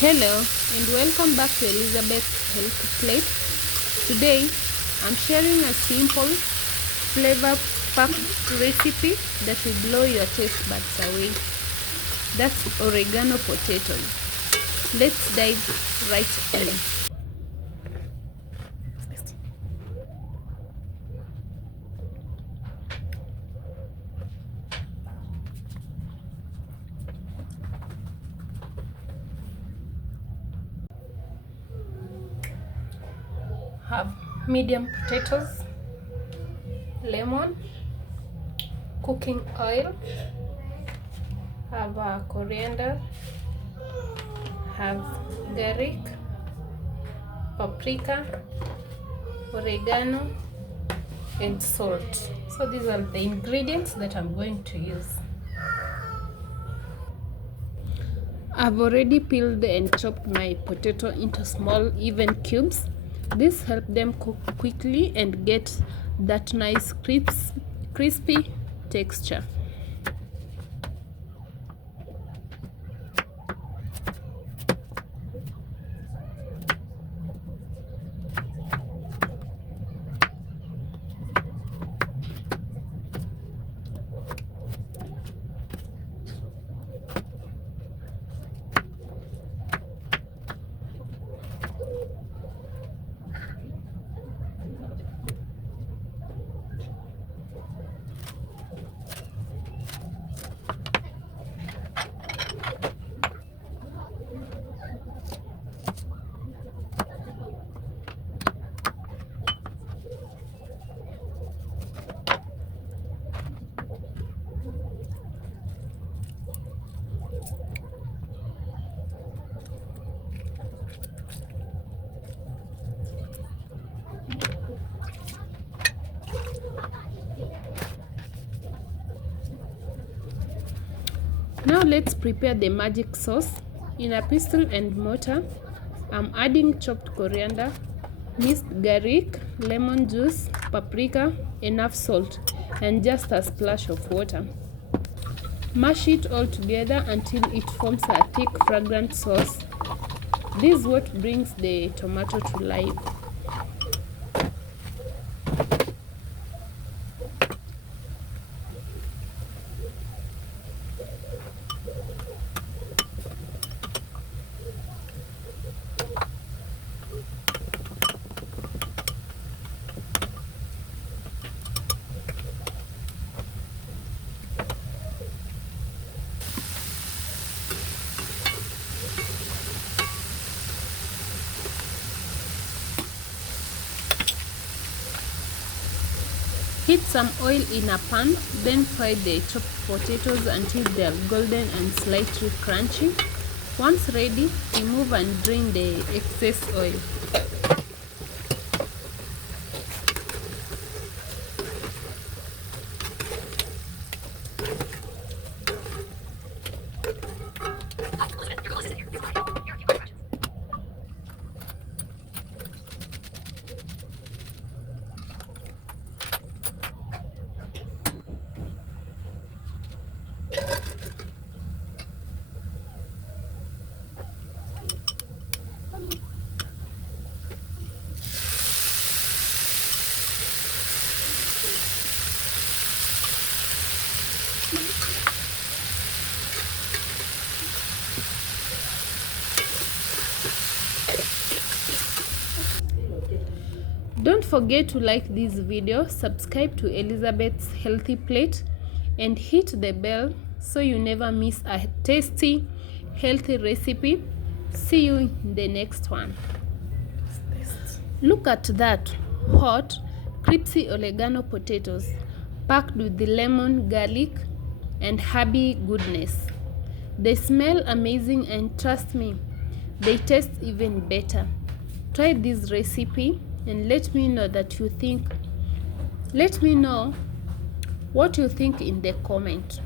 Hello and welcome back to Elizabeth's Healthy Plate. Today I'm sharing a simple flavor-packed recipe that will blow your taste buds away. That's oregano potatoes. Let's dive right in. Have medium potatoes, lemon, cooking oil, have coriander, have garlic, paprika, oregano, and salt. So these are the ingredients that I'm going to use. I've already peeled and chopped my potato into small even cubes. This helps them cook quickly and get that nice crispy texture. Now let's prepare the magic sauce. In a pestle and mortar, I'm adding chopped coriander, minced garlic, lemon juice, paprika, enough salt, and just a splash of water. Mash it all together until it forms a thick, fragrant sauce. This is what brings the tomato to life. Heat some oil in a pan, then fry the chopped potatoes until they are golden and slightly crunchy. Once ready, remove and drain the excess oil. Don't forget to like this video, subscribe to Elizabeth's Healthy Plate, and hit the bell so you never miss a tasty, healthy recipe. See you in the next one. Look at that hot, crispy oregano potatoes packed with the lemon, garlic, and herby goodness. They smell amazing, and trust me, they taste even better. Try this recipe and let me know what you think in the comment.